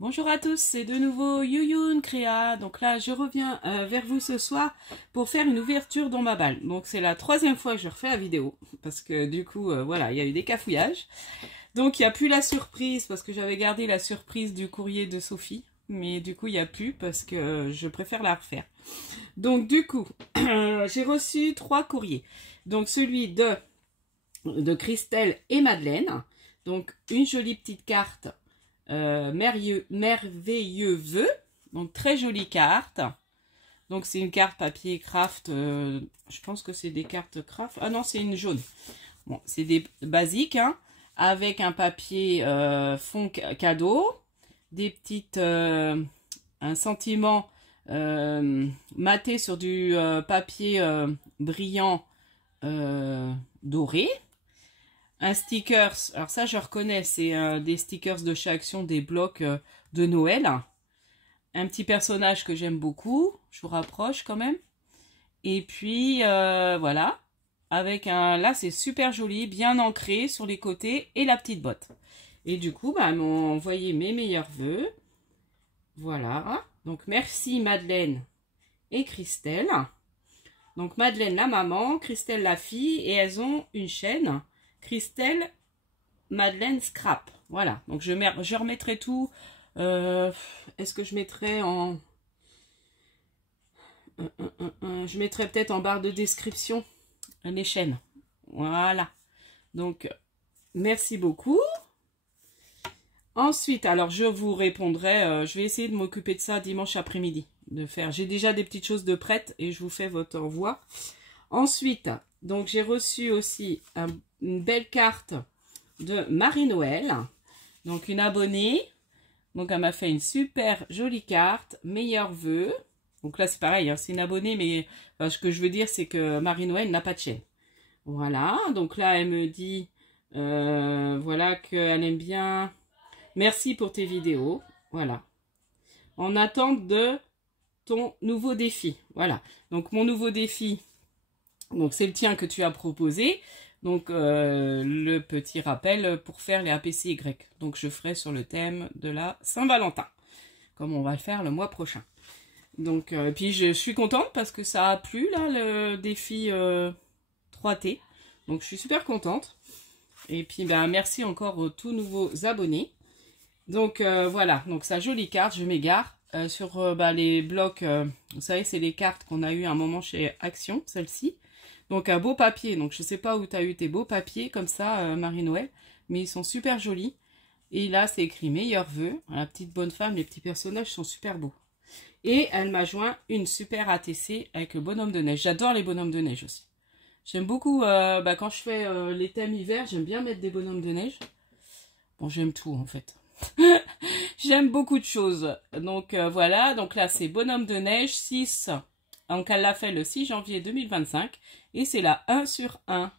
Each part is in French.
Bonjour à tous, c'est de nouveau Yuyun Créa. Donc là, je reviens vers vous ce soir pour faire une ouverture dans ma balle. Donc c'est la troisième fois que je refais la vidéo parce que du coup, voilà, il y a eu des cafouillages. Donc il n'y a plus la surprise parce que j'avais gardé la surprise du courrier de Sophie. Mais du coup, il n'y a plus parce que je préfère la refaire. Donc du coup, j'ai reçu 3 courriers. Donc celui de Christelle et Madeleine. Donc une jolie petite carte. Merveilleux vœux, donc très jolie carte. Donc c'est une carte papier craft, je pense que c'est des cartes craft. Ah non, c'est une jaune. Bon, c'est des basiques, hein, avec un papier fond cadeau, des petites un sentiment maté sur du papier brillant doré. Un stickers, alors ça je reconnais, c'est des stickers de chez Action, des blocs de Noël. Un petit personnage que j'aime beaucoup, je vous rapproche quand même. Et puis voilà, avec un, là c'est super joli, bien ancré sur les côtés et la petite botte. Et du coup, bah, elles m'ont envoyé mes meilleurs vœux. Voilà, donc merci Madeleine et Christelle. Donc Madeleine la maman, Christelle la fille, et elles ont une chaîne. Christelle, Madeleine, Scrap. Voilà, donc je remettrai tout. Est-ce que je mettrai en... je mettrai peut-être en barre de description les chaînes. Voilà. Donc, merci beaucoup. Ensuite, alors je vous répondrai. Je vais essayer de m'occuper de ça dimanche après-midi. J'ai déjà des petites choses de prêtes et je vous fais votre envoi. Ensuite, donc j'ai reçu aussi une belle carte de Marie-Noël, donc une abonnée. Donc elle m'a fait une super jolie carte, meilleurs vœux. Donc là c'est pareil, hein, c'est une abonnée, mais ce que je veux dire c'est que Marie-Noël n'a pas de chaîne. Voilà, donc là elle me dit voilà qu'elle aime bien. Merci pour tes vidéos. Voilà. En attente de ton nouveau défi. Voilà. Donc mon nouveau défi, donc c'est le tien que tu as proposé. Donc le petit rappel pour faire les APCY. Donc je ferai sur le thème de la Saint-Valentin. Comme on va le faire le mois prochain. Donc puis je suis contente parce que ça a plu là le défi 3T. Donc je suis super contente. Et puis ben merci encore aux tout nouveaux abonnés. Donc voilà, donc sa jolie carte, je m'égare. Sur les blocs, vous savez, c'est les cartes qu'on a eu un moment chez Action, celle-ci. Donc un beau papier, donc je sais pas où tu as eu tes beaux papiers comme ça, Marie-Noël, mais ils sont super jolis. Et là, c'est écrit meilleurs vœux. La petite bonne femme, les petits personnages sont super beaux. Et elle m'a joint une super ATC avec le bonhomme de neige. J'adore les bonhommes de neige aussi. J'aime beaucoup, quand je fais les thèmes hiver, j'aime bien mettre des bonhommes de neige. Bon, j'aime tout en fait. J'aime beaucoup de choses. Donc voilà, donc là c'est bonhomme de neige 6. Donc elle l'a fait le 6 janvier 2025. Et c'est la 1 sur 1.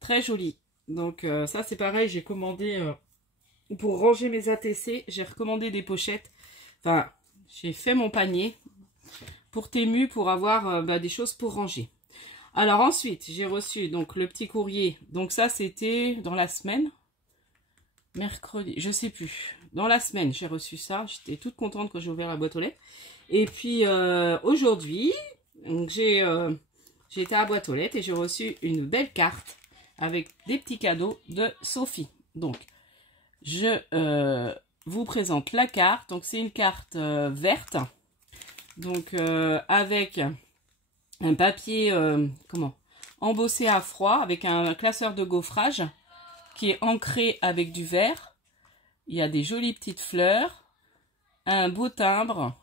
Très jolie. Donc ça c'est pareil, j'ai commandé pour ranger mes ATC. J'ai recommandé des pochettes. Enfin, j'ai fait mon panier pour Temu pour avoir des choses pour ranger. Alors ensuite, j'ai reçu donc le petit courrier. Donc ça c'était dans la semaine. Mercredi, je sais plus. Dans la semaine, j'ai reçu ça. J'étais toute contente quand j'ai ouvert la boîte aux lettres. Et puis aujourd'hui, j'ai été à la boîte aux lettres et j'ai reçu une belle carte avec des petits cadeaux de Sophie. Donc, je vous présente la carte. Donc, c'est une carte verte. Donc, avec un papier embossé à froid avec un classeur de gaufrage qui est ancré avec du verre. Il y a des jolies petites fleurs, un beau timbre,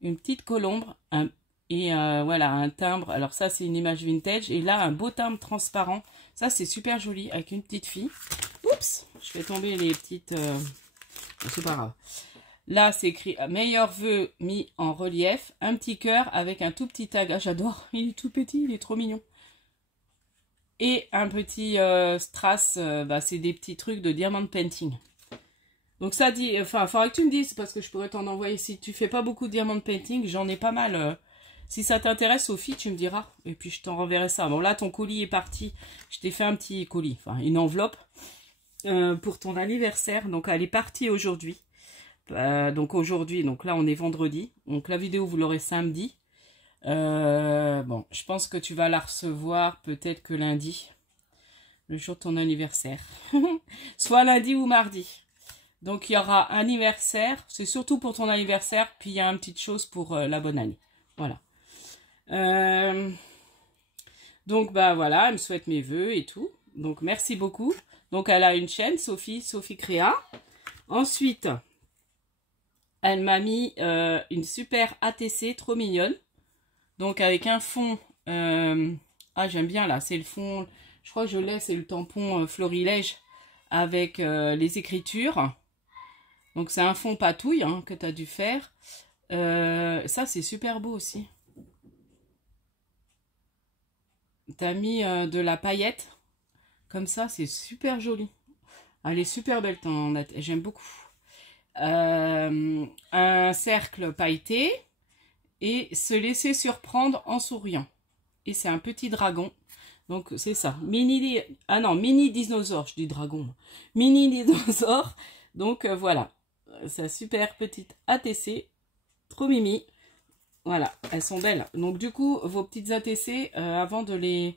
une petite colombe, voilà, un timbre. Alors ça, c'est une image vintage. Et là, un beau timbre transparent. Ça, c'est super joli avec une petite fille. Oups, je fais tomber les petites... c'est pas grave. Là, c'est écrit « Meilleurs vœux » mis en relief. Un petit cœur avec un tout petit tag. Ah, j'adore, il est tout petit, il est trop mignon. Et un petit strass, c'est des petits trucs de diamond painting. Donc ça dit, enfin, il faudrait que tu me dises, parce que je pourrais t'en envoyer. Si tu fais pas beaucoup de diamond painting, j'en ai pas mal. Si ça t'intéresse, Sophie, tu me diras. Et puis je t'en renverrai ça. Bon, là, ton colis est parti. Je t'ai fait un petit colis, enfin, une enveloppe pour ton anniversaire. Donc elle est partie aujourd'hui. Donc aujourd'hui, donc là on est vendredi. Donc la vidéo vous l'aurez samedi. Bon, je pense que tu vas la recevoir peut-être que lundi. Le jour de ton anniversaire. Soit lundi ou mardi. Donc il y aura un anniversaire. C'est surtout pour ton anniversaire. Puis il y a une petite chose pour la bonne année. Voilà. Donc bah voilà, elle me souhaite mes vœux et tout. Donc merci beaucoup. Donc elle a une chaîne, Sophie Créa. Ensuite, elle m'a mis une super ATC trop mignonne. Donc avec un fond, ah j'aime bien là, c'est le fond, je crois que je l'ai, c'est le tampon Florilège avec les écritures. Donc c'est un fond patouille hein, que tu as dû faire. Ça c'est super beau aussi. Tu as mis de la paillette, comme ça c'est super joli. Elle est super belle, j'aime beaucoup. Un cercle pailleté. Et se laisser surprendre en souriant. Et c'est un petit dragon. Donc c'est ça. Mini dinosaure. Je dis dragon. Mini dinosaure. Donc voilà. C'est une super petite ATC. Trop mimi. Voilà. Elles sont belles. Donc du coup, vos petites ATC, avant de les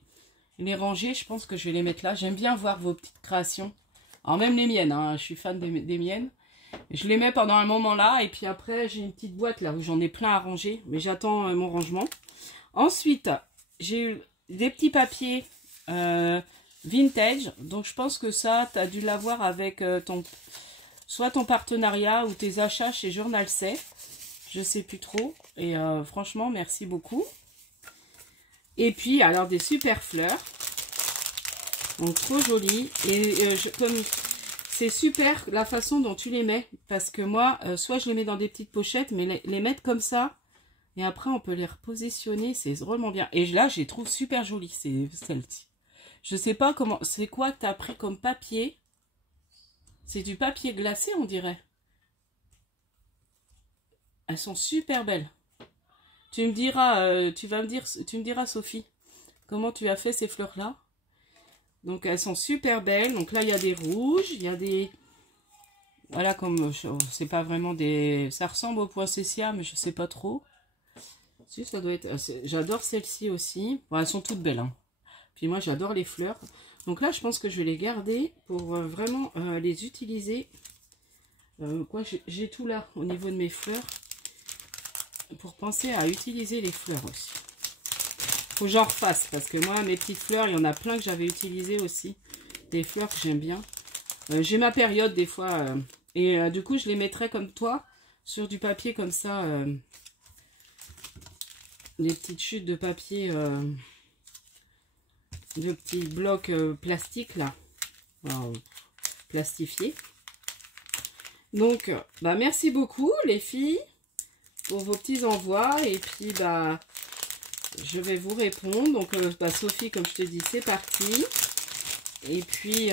ranger, je pense que je vais les mettre là. J'aime bien voir vos petites créations. Alors même les miennes. Hein, je suis fan des miennes. Je les mets pendant un moment là et puis après j'ai une petite boîte là où j'en ai plein à ranger, mais j'attends mon rangement. Ensuite j'ai eu des petits papiers vintage, donc je pense que ça tu as dû l'avoir avec soit ton partenariat ou tes achats chez Journal C, je sais plus trop, et franchement merci beaucoup. Et puis alors des super fleurs, donc trop jolies, et comme c'est super la façon dont tu les mets. Parce que moi, soit je les mets dans des petites pochettes, mais les mettre comme ça. Et après, on peut les repositionner. C'est drôlement bien. Et là, je les trouve super jolies, celles-ci. Je sais pas comment... C'est quoi que tu as pris comme papier? C'est du papier glacé, on dirait. Elles sont super belles. Tu me diras, tu me diras, Sophie, comment tu as fait ces fleurs-là? Donc elles sont super belles. Donc là il y a des rouges, il y a des... Voilà, comme c'est pas vraiment des... Ça ressemble au poinsettia, mais je sais pas trop. Si, ça doit être... J'adore celle-ci aussi. Bon, elles sont toutes belles. Hein. Puis moi j'adore les fleurs. Donc là je pense que je vais les garder pour vraiment les utiliser. Quoi, j'ai tout là au niveau de mes fleurs. Pour penser à utiliser les fleurs aussi. Faut que j'en refasse parce que moi mes petites fleurs il y en a plein que j'avais utilisé aussi, des fleurs que j'aime bien. J'ai ma période des fois et du coup je les mettrai comme toi sur du papier comme ça, des petites chutes de papier, de petits blocs plastiques là, plastifiés. Donc bah merci beaucoup les filles pour vos petits envois et puis bah je vais vous répondre. Donc, Sophie, comme je te dis, c'est parti. Et puis,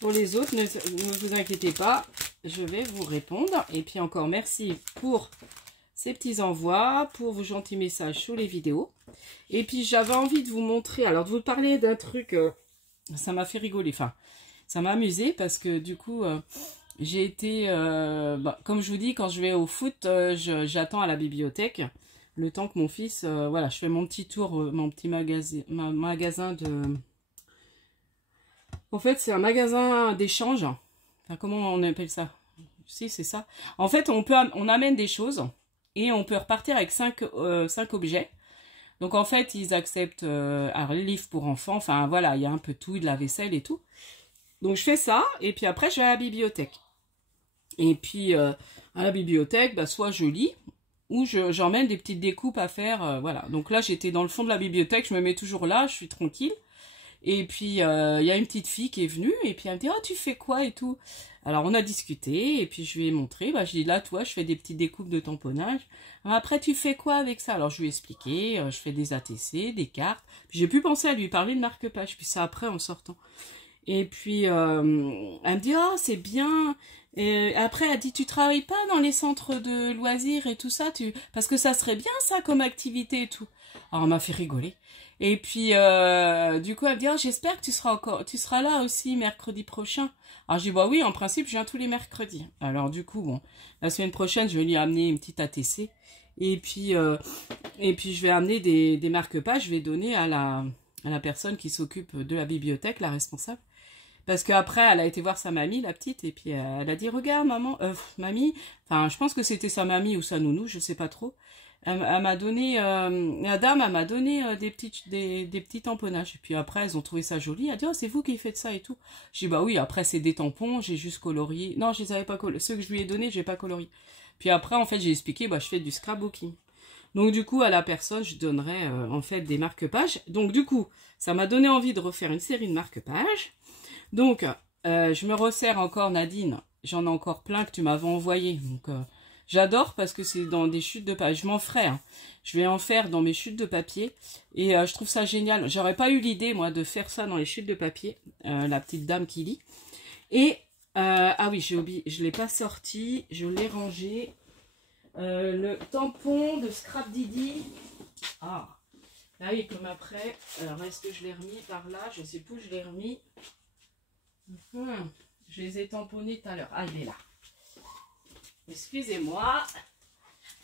pour les autres, ne vous inquiétez pas, je vais vous répondre. Et puis encore, merci pour ces petits envois, pour vos gentils messages sur les vidéos. Et puis, j'avais envie de vous montrer, alors de vous parler d'un truc, ça m'a fait rigoler, enfin, ça m'a amusé parce que du coup... j'ai été, comme je vous dis, quand je vais au foot, j'attends à la bibliothèque le temps que mon fils, voilà, je fais mon petit tour, mon petit magasin de... En fait, c'est un magasin d'échange. Enfin, comment on appelle ça? Si, c'est ça. En fait, on amène des choses et on peut repartir avec 5 objets. Donc, en fait, ils acceptent un livre pour enfants. Enfin, voilà, il y a un peu tout, de la vaisselle et tout. Donc, je fais ça et puis après, je vais à la bibliothèque. Et puis, à la bibliothèque, bah, soit je lis, ou j'emmène des petites découpes à faire, voilà. Donc là, j'étais dans le fond de la bibliothèque, je me mets toujours là, je suis tranquille. Et puis, il y a une petite fille qui est venue, et puis elle me dit « Oh, tu fais quoi ?» et tout. Alors, on a discuté, et puis je lui ai montré, bah, je dis « Là, toi, je fais des petites découpes de tamponnage. Après, tu fais quoi avec ça ?» Alors, je lui ai expliqué, je fais des ATC, des cartes. Puis j'ai pu penser à lui parler de marque-page, puis ça après, en sortant. Et puis, elle me dit « Oh, c'est bien !» Et après, elle dit, tu travailles pas dans les centres de loisirs et tout ça, parce que ça serait bien ça comme activité et tout. Alors, on m'a fait rigoler. Et puis, du coup, elle me dit, oh, j'espère que tu seras là aussi mercredi prochain. Alors, j'ai dit, bah oui, en principe, je viens tous les mercredis. Alors, du coup, bon, la semaine prochaine, je vais lui amener une petite ATC. Et puis, je vais amener des marque-pages, je vais donner à la personne qui s'occupe de la bibliothèque, la responsable. Parce qu'après, elle a été voir sa mamie, la petite, et puis elle a dit, regarde, maman, mamie, enfin, je pense que c'était sa mamie ou sa nounou, je sais pas trop. Elle m'a donné, la dame, elle m'a donné des petits tamponnages. Et puis après, elles ont trouvé ça joli. Elle a dit, oh, c'est vous qui faites ça et tout. J'ai dit, bah oui, après, c'est des tampons, j'ai juste colorié. Non, je les avais pas coloriés. Ceux que je lui ai donnés, j'ai pas colorié. Puis après, en fait, j'ai expliqué, bah, je fais du scrapbooking. Donc, du coup, à la personne, je donnerai, en fait, des marque-pages. Donc, du coup, ça m'a donné envie de refaire une série de marque-pages. Donc, je me resserre encore, Nadine. J'en ai encore plein que tu m'avais envoyé. Donc, j'adore parce que c'est dans des chutes de papier. Je m'en ferai. Hein. Je vais en faire dans mes chutes de papier. Et je trouve ça génial. J'aurais pas eu l'idée, moi, de faire ça dans les chutes de papier. La petite dame qui lit. Et, ah oui, j'ai oublié. Je l'ai pas sorti. Je l'ai rangé. Le tampon de Scrap Didi. Ah. Là, oui, comme après. Alors, est-ce que je l'ai remis par là? Je sais plus où je l'ai remis. Je les ai tamponnés tout à l'heure. Ah, il est là. Excusez-moi.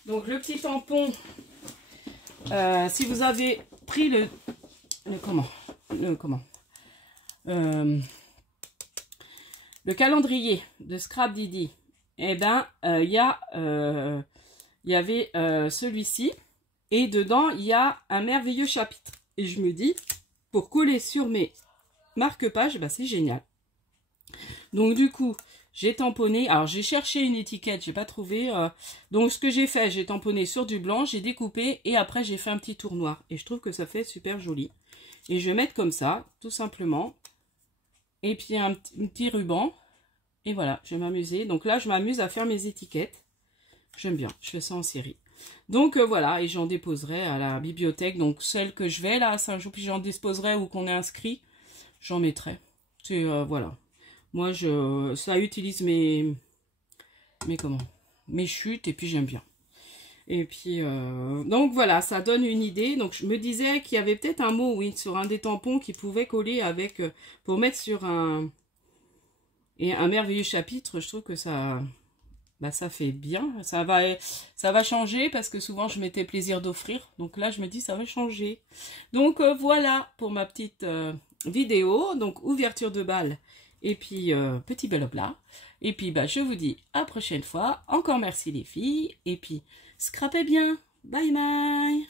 Donc, le petit tampon, si vous avez pris le calendrier de Scrap Didi, eh ben, il y avait celui-ci. Et dedans, il y a un merveilleux chapitre. Et je me dis, pour coller sur mes marque-pages, bah, c'est génial. Donc du coup, j'ai tamponné. Alors j'ai cherché une étiquette, j'ai pas trouvé. Donc ce que j'ai fait, j'ai tamponné sur du blanc, j'ai découpé et après j'ai fait un petit tour noir. Et je trouve que ça fait super joli. Et je vais mettre comme ça, tout simplement. Et puis un petit ruban. Et voilà, je vais m'amuser. Donc là, je m'amuse à faire mes étiquettes. J'aime bien, je fais ça en série. Donc voilà, et j'en déposerai à la bibliothèque. Donc celle que je vais là à Saint-Jean, puis j'en déposerai où qu'on est inscrit, j'en mettrai. C'est voilà. Moi, ça utilise mes chutes et puis j'aime bien. Et puis, donc voilà, ça donne une idée. Donc je me disais qu'il y avait peut-être un mot, oui, sur un des tampons qui pouvait coller avec, pour mettre sur un merveilleux chapitre. Je trouve que ça, bah, ça fait bien. Ça va changer parce que souvent je mettais plaisir d'offrir. Donc là, je me dis ça va changer. Donc voilà pour ma petite vidéo. Donc ouverture de bal. Et puis, petit bel oblat. Et puis, bah, je vous dis à la prochaine fois. Encore merci les filles. Et puis, scrapez bien. Bye bye.